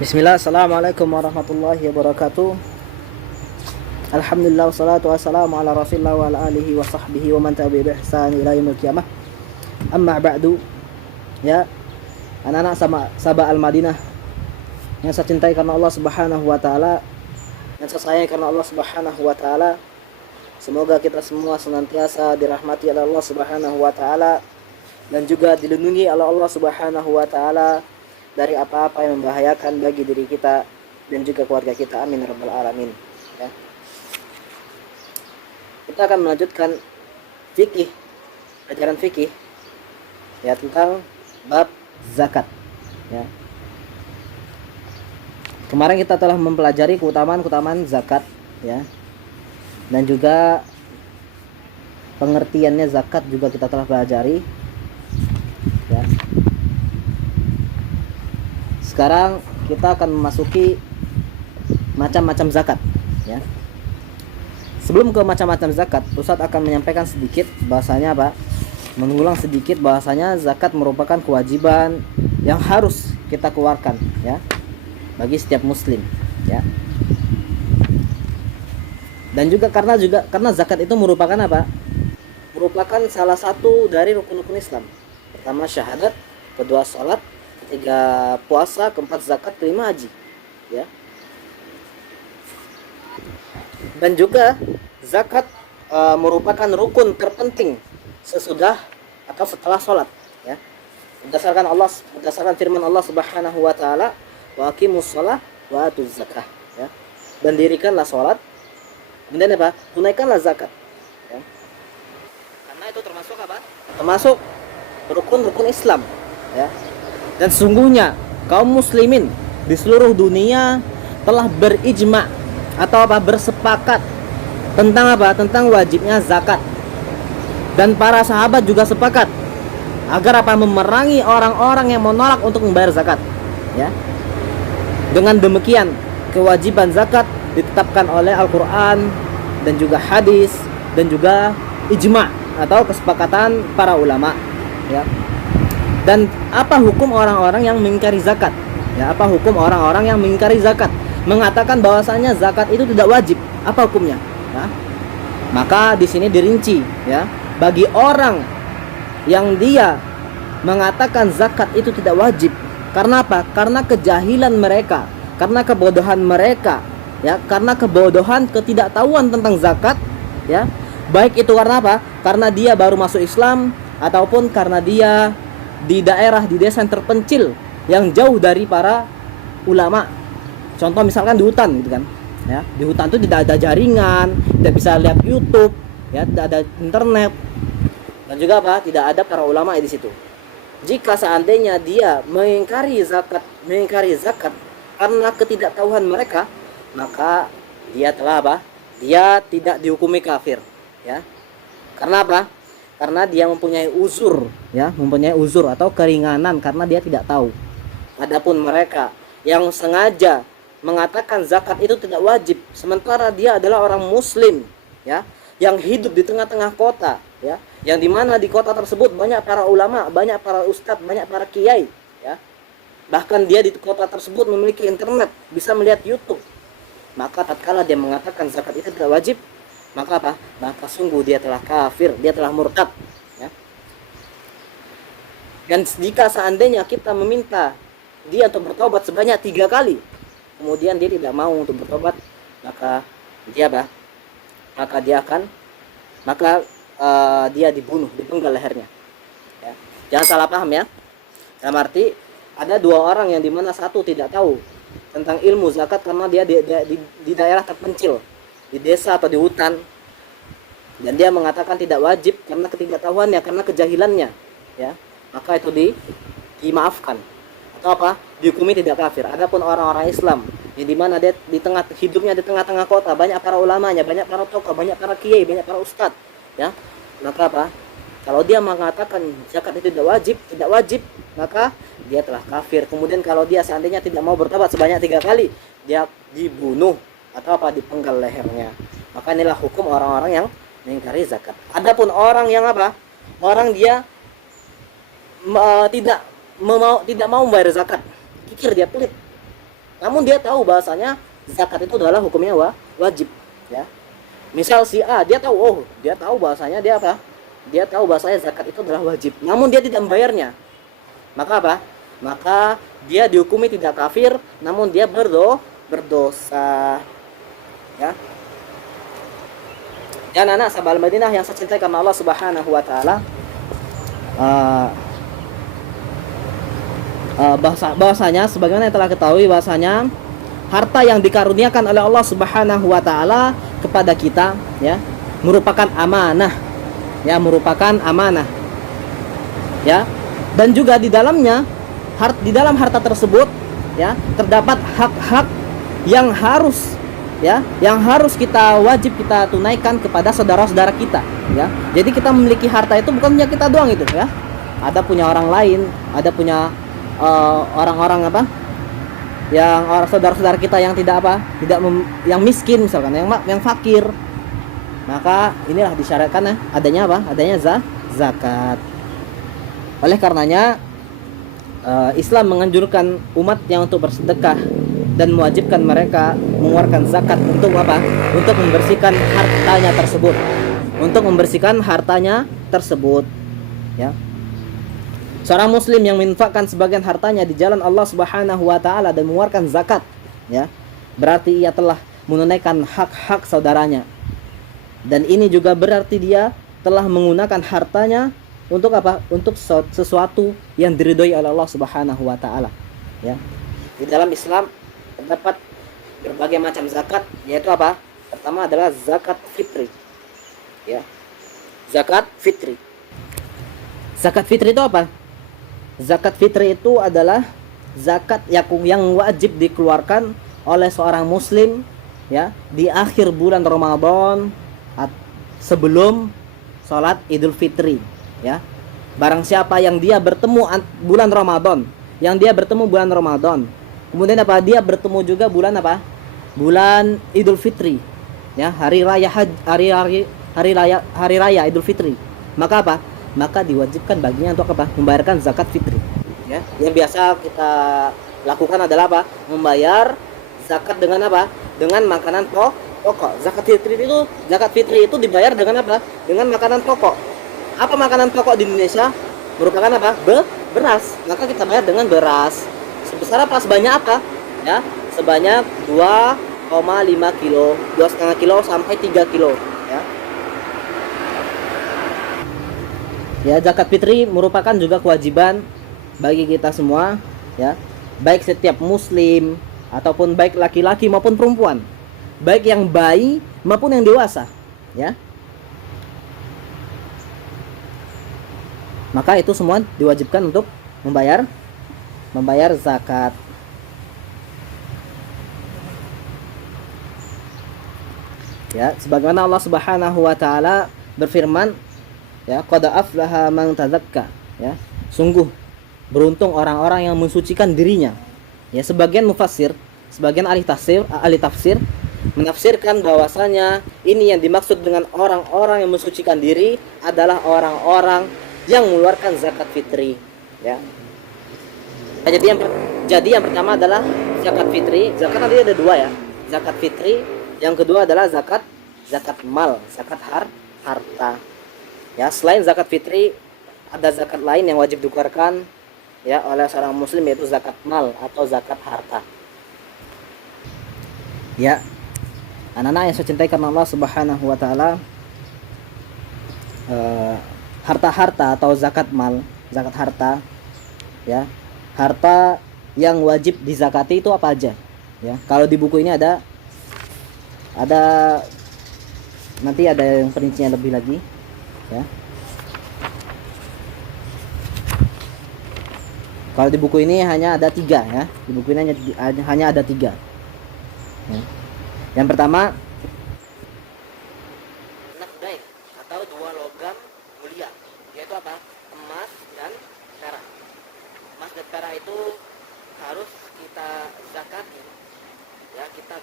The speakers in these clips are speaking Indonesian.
Bismillah, assalamualaikum warahmatullahi wabarakatuh. Alhamdulillah, wassalatu wassalamu ala rasulillah wa ala alihi wa sahbihi wa man tabi'i bi ihsan ila yaumil qiyamah. Amma ba'du. Ya, anak-anak sama Sabah Al-Madinah yang saya cintai karena Allah Subhanahu wa taala, yang saya sayangi karena Allah Subhanahu wa taala. Semoga kita semua senantiasa dirahmati oleh Allah Subhanahu wa taala dan juga dilindungi oleh Allah Subhanahu wa taala dari apa-apa yang membahayakan bagi diri kita dan juga keluarga kita. Amin ya rabbal alamin. Ya. Kita akan melanjutkan fikih, pelajaran fikih ya tentang bab zakat. Ya. Kemarin kita telah mempelajari keutamaan zakat, ya, dan juga pengertiannya zakat juga kita telah pelajari. Ya. Sekarang kita akan memasuki macam-macam zakat, ya. Sebelum ke macam-macam zakat, Ustadz akan menyampaikan sedikit bahasanya apa? Mengulang sedikit bahasanya zakat merupakan kewajiban yang harus kita keluarkan, ya, bagi setiap muslim, ya. Dan juga karena zakat itu merupakan apa? Merupakan salah satu dari rukun-rukun Islam. Pertama syahadat, kedua salat, ketiga puasa, keempat zakat, kelima haji, ya. Dan juga zakat merupakan rukun terpenting sesudah atau setelah sholat, ya. Berdasarkan firman Allah Subhanahu wa taala, wa aqimus shalah wa atuz zakah, ya. Dan dirikanlah sholat, kemudian apa? Tunaikanlah zakat, ya. Karena itu termasuk apa? Termasuk rukun-rukun Islam, ya. Dan sesungguhnya kaum muslimin di seluruh dunia telah berijma atau apa? Bersepakat tentang apa? Tentang wajibnya zakat. Dan para sahabat juga sepakat agar apa? Memerangi orang-orang yang menolak untuk membayar zakat, ya. Dengan demikian kewajiban zakat ditetapkan oleh Al-Qur'an dan juga hadis dan juga ijma atau kesepakatan para ulama, ya. Dan apa hukum orang-orang yang mengingkari zakat? Ya, apa hukum orang-orang yang mengingkari zakat? Mengatakan bahwasanya zakat itu tidak wajib. Apa hukumnya? Ya. Maka di sini dirinci, ya. Bagi orang yang dia mengatakan zakat itu tidak wajib, karena apa? Karena kejahilan mereka, karena kebodohan mereka, ya, karena kebodohan ketidaktahuan tentang zakat, ya. Baik itu karena apa? Karena dia baru masuk Islam ataupun karena dia di daerah, di desa yang terpencil yang jauh dari para ulama. Contoh misalkan di hutan gitu kan, ya. Di hutan itu tidak ada jaringan, tidak bisa lihat YouTube, ya, tidak ada internet. Dan juga apa? Tidak ada para ulama di situ. Jika seandainya dia mengingkari zakat karena ketidaktahuan mereka, maka dia telah apa? Dia tidak dihukumi kafir, ya. Karena apa? Karena dia mempunyai uzur, ya, mempunyai uzur atau keringanan karena dia tidak tahu. Adapun mereka yang sengaja mengatakan zakat itu tidak wajib, sementara dia adalah orang muslim, ya, yang hidup di tengah-tengah kota, ya, yang dimana di kota tersebut banyak para ulama, banyak para ustadz, banyak para kiai, ya. Bahkan dia di kota tersebut memiliki internet, bisa melihat YouTube. Maka tatkala dia mengatakan zakat itu tidak wajib, maka apa? Maka sungguh dia telah kafir, dia telah murtad, ya. Dan jika seandainya kita meminta dia untuk bertobat sebanyak 3 kali, kemudian dia tidak mau untuk bertobat, maka dia apa? Dia dibunuh, dipenggal lehernya, ya. Jangan salah paham, ya. Dalam arti ada 2 orang yang dimana satu tidak tahu tentang ilmu zakat karena dia di daerah terpencil, di desa atau di hutan, dan dia mengatakan tidak wajib karena ketidaktahuannya, karena kejahilannya, ya. Maka itu dimaafkan atau apa? Dihukumi tidak kafir. Adapun orang-orang Islam yang dimana dia hidupnya di tengah-tengah kota, banyak para ulamanya, banyak para tokoh, banyak para kiai, banyak para ustadz, ya. Maka apa? Kalau dia mengatakan zakat itu tidak wajib, maka dia telah kafir. Kemudian kalau dia seandainya tidak mau bertobat sebanyak 3 kali, dia dibunuh atau apa? Dipenggal lehernya. Maka inilah hukum orang-orang yang mengingkari zakat. Adapun orang yang apa? Orang dia tidak mau membayar zakat, kikir, dia pelit, namun dia tahu bahasanya zakat itu adalah hukumnya wajib, ya. Misal si A, dia tahu bahasanya dia apa? Dia tahu bahasanya zakat itu adalah wajib, namun dia tidak membayarnya. Maka apa? Maka dia dihukumi tidak kafir, namun dia berdosa. Ya. Dan anak sahabat Madinah yang saya cintai karena Allah Subhanahu wa taala, bahwasanya sebagaimana yang telah ketahui bahwasanya harta yang dikaruniakan oleh Allah Subhanahu wa taala kepada kita, ya, merupakan amanah. Ya, merupakan amanah. Ya. Dan juga di dalamnya, di dalam harta tersebut, ya, terdapat hak-hak yang harus, ya, yang harus wajib kita tunaikan kepada saudara-saudara kita, ya. Jadi kita memiliki harta itu bukan punya kita doang itu, ya. Ada punya orang lain, ada punya orang-orang apa? Yang orang saudara-saudara kita yang yang miskin misalkan, yang fakir. Maka inilah disyaratkan, ya, adanya apa? Adanya zakat. Oleh karenanya Islam menganjurkan umatnya untuk bersedekah dan mewajibkan mereka mengeluarkan zakat untuk apa? Untuk membersihkan hartanya tersebut. Untuk membersihkan hartanya tersebut, ya. Seorang muslim yang menginfakkan sebagian hartanya di jalan Allah Subhanahu wa taala dan mengeluarkan zakat, ya, berarti ia telah menunaikan hak-hak saudaranya. Dan ini juga berarti dia telah menggunakan hartanya untuk apa? Untuk sesuatu yang diridhoi oleh Allah Subhanahu wa taala, ya. Di dalam Islam terdapat berbagai macam zakat, yaitu apa? Pertama adalah zakat fitri. Ya. Zakat fitri. Zakat fitri itu apa? Zakat fitri itu adalah zakat yang wajib dikeluarkan oleh seorang muslim, ya, di akhir bulan Ramadan sebelum sholat Idul Fitri, ya. Barang siapa yang dia bertemu bulan Ramadan, kemudian apa? Dia bertemu juga bulan apa? Bulan Idul Fitri, ya, hari raya Idul Fitri. Maka apa? Maka diwajibkan baginya untuk apa? Membayarkan zakat fitri, ya. Yang biasa kita lakukan adalah apa? Membayar zakat dengan apa? Dengan makanan pokok. Zakat fitri itu dibayar dengan apa? Dengan makanan pokok. Apa makanan pokok di Indonesia? Merupakan apa? Beras. Maka kita bayar dengan beras. Sebesar apa? Sebanyak apa? Ya, sebanyak 2,5 kilo, 2,5 kilo sampai 3 kilo, ya. Ya, zakat fitri merupakan juga kewajiban bagi kita semua, ya. Baik setiap muslim ataupun baik laki-laki maupun perempuan. Baik yang bayi maupun yang dewasa, ya. Maka itu semua diwajibkan untuk membayar zakat. Ya, sebagaimana Allah Subhanahu wa taala berfirman, ya, qad aflaha man tazakka, ya. Sungguh beruntung orang-orang yang mensucikan dirinya. Ya, sebagian mufassir, sebagian ahli tafsir menafsirkan bahwasanya ini yang dimaksud dengan orang-orang yang mensucikan diri adalah orang-orang yang mengeluarkan zakat fitri, ya. Nah, jadi yang pertama adalah zakat fitri. Zakat tadi ada dua, ya. Zakat fitri, yang kedua adalah zakat mal, zakat harta. Ya, selain zakat fitri ada zakat lain yang wajib dikeluarkan, ya, oleh seorang muslim, yaitu zakat mal atau zakat harta. Ya. Anak-anak yang saya cintai karena Allah Subhanahu wa taala, harta-harta atau zakat mal, zakat harta, ya. Harta yang wajib dizakati itu apa aja, ya. Kalau di buku ini ada nanti ada yang perincinya lebih lagi, ya. Kalau di buku ini hanya ada 3, ya. Di buku ini hanya ada 3. Ya. Yang pertama, nakdain atau 2 logam mulia, yaitu apa? Emas dan perak. Emas dan perak itu harus kita zakati, ya. Kita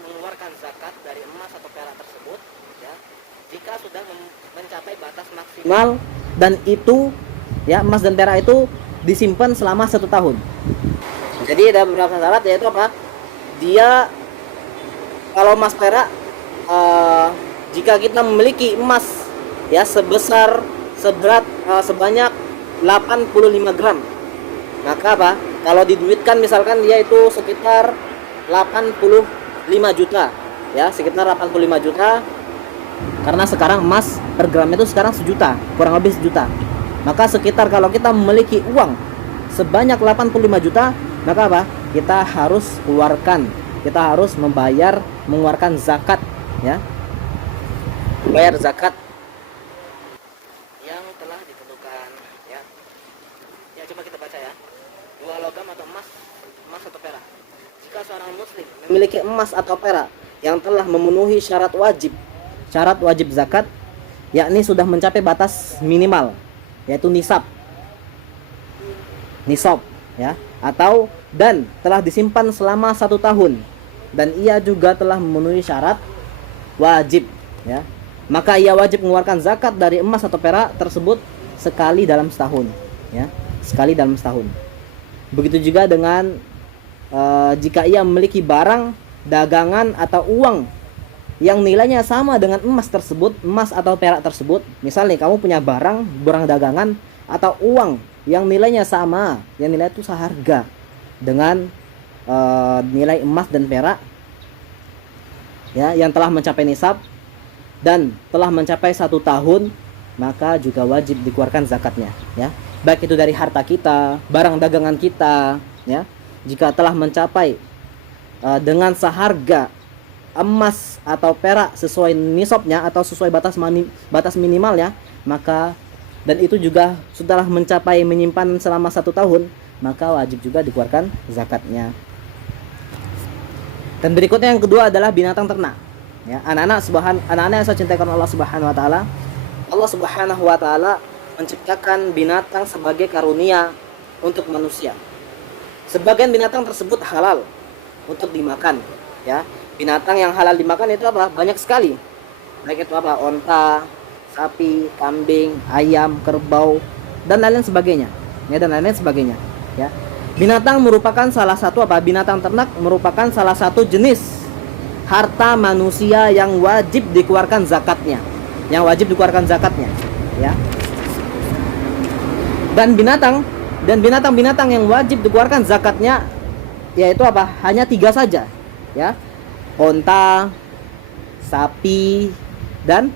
mengeluarkan zakat dari emas atau perak tersebut, ya, jika sudah mencapai batas maksimal, dan itu, ya, emas dan perak itu disimpan selama 1 tahun. Jadi ada beberapa syarat, yaitu apa? dia kalau emas perak, jika kita memiliki emas ya sebanyak 85 gram, maka apa, kalau diduitkan misalkan dia itu sekitar 85 juta ya, sekitar 85 juta, karena sekarang emas per gram itu sekarang sejuta, kurang lebih sejuta. Maka sekitar kalau kita memiliki uang sebanyak 85 juta, maka apa, kita harus mengeluarkan zakat ya, bayar zakat yang telah ditentukan ya. Ya, coba kita baca ya. Dua logam atau emas atau perak. Jika seorang muslim memiliki emas atau perak yang telah memenuhi syarat wajib zakat, yakni sudah mencapai batas minimal, yaitu nisab ya, atau dan telah disimpan selama 1 tahun, dan ia juga telah memenuhi syarat wajib ya, maka ia wajib mengeluarkan zakat dari emas atau perak tersebut sekali dalam setahun ya, sekali dalam setahun. Begitu juga dengan jika ia memiliki barang dagangan atau uang yang nilainya sama dengan emas atau perak tersebut. Misalnya kamu punya barang dagangan atau uang yang nilainya sama, yang nilai itu seharga dengan nilai emas dan perak ya, yang telah mencapai nisab dan telah mencapai 1 tahun, maka juga wajib dikeluarkan zakatnya ya, baik itu dari harta kita, barang dagangan kita ya, jika telah mencapai dengan seharga emas atau perak sesuai nisabnya atau sesuai batas minimalnya, maka dan itu juga sudah mencapai menyimpan selama 1 tahun, maka wajib juga dikeluarkan zakatnya. Dan berikutnya yang kedua adalah binatang ternak ya, anak-anak yang saya cintai karena Allah Subhanahu wa taala. Allah Subhanahu wa taala menciptakan binatang sebagai karunia untuk manusia. Sebagian binatang tersebut halal untuk dimakan ya. Binatang yang halal dimakan itu apa? Banyak sekali. Baik itu apa? Onta, sapi, kambing, ayam, kerbau, dan lain sebagainya. Ya, dan lain sebagainya. Ya. Binatang merupakan salah satu apa? Binatang ternak merupakan salah satu jenis harta manusia yang wajib dikeluarkan zakatnya. Ya. Dan binatang-binatang yang wajib dikeluarkan zakatnya yaitu apa? Hanya 3 saja. Ya. Onta, sapi, dan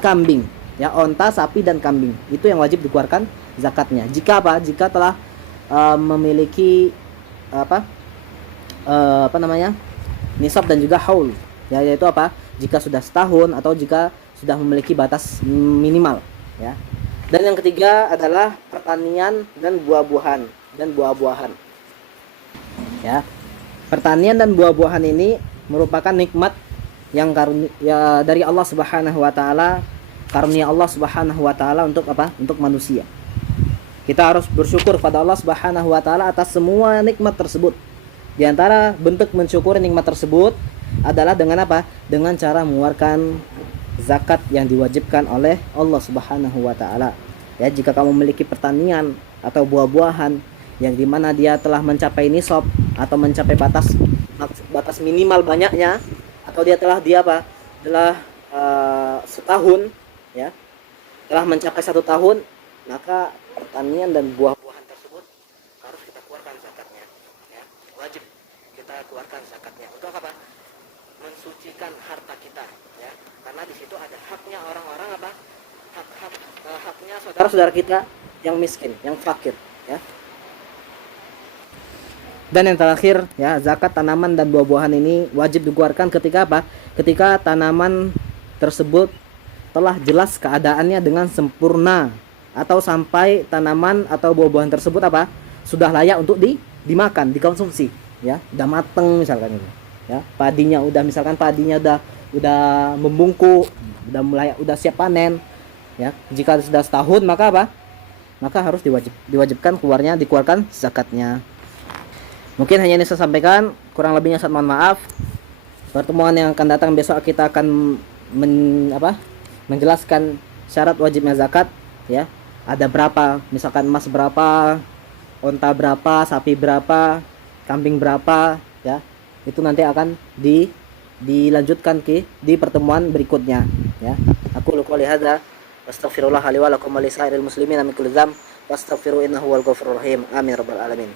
kambing ya, onta, sapi, dan kambing itu yang wajib dikeluarkan zakatnya. Jika telah memiliki nisab dan juga haul ya, yaitu apa, jika sudah setahun atau jika sudah memiliki batas minimal ya. Dan yang ketiga adalah pertanian dan buah-buahan ya. Pertanian dan buah-buahan ini merupakan nikmat yang karunia dari Allah Subhanahu wa taala, karunia Allah Subhanahu wa taala untuk apa? Untuk manusia. Kita harus bersyukur pada Allah Subhanahu wa taala atas semua nikmat tersebut. Di antara bentuk mensyukuri nikmat tersebut adalah dengan apa? Dengan cara mengeluarkan zakat yang diwajibkan oleh Allah Subhanahu wa taala. Ya, jika kamu memiliki pertanian atau buah-buahan yang dimana dia telah mencapai nisab atau mencapai batas minimal banyaknya, atau dia telah setahun ya, telah mencapai 1 tahun, maka pertanian dan buah-buahan tersebut harus kita keluarkan zakatnya ya. Wajib kita keluarkan zakatnya. Untuk apa? Mensucikan harta kita ya, karena di situ ada haknya orang-orang apa? Haknya saudara-saudara kita yang miskin, yang fakir ya. Dan yang terakhir ya, zakat tanaman dan buah-buahan ini wajib dikeluarkan ketika apa? Ketika tanaman tersebut telah jelas keadaannya dengan sempurna, atau sampai tanaman atau buah-buahan tersebut apa? Sudah layak untuk dimakan, dikonsumsi ya, udah mateng misalkan itu. Ya, padinya udah membungkuk, udah siap panen ya. Jika sudah setahun, maka apa? Maka harus diwajibkan dikeluarkan zakatnya. Mungkin hanya ini saya sampaikan, kurang lebihnya saya mohon maaf. Pertemuan yang akan datang besok kita akan menjelaskan syarat wajibnya zakat ya. Ada berapa, misalkan emas berapa, onta berapa, sapi berapa, kambing berapa ya. itu nanti akan dilanjutkan di pertemuan berikutnya ya. Aku qouli hadza wastaghfirullah li wa lakum wa lisairil muslimin min kulli dzamb wastaghfiru innahu huwal ghafurur rahim. Amin rabbal alamin.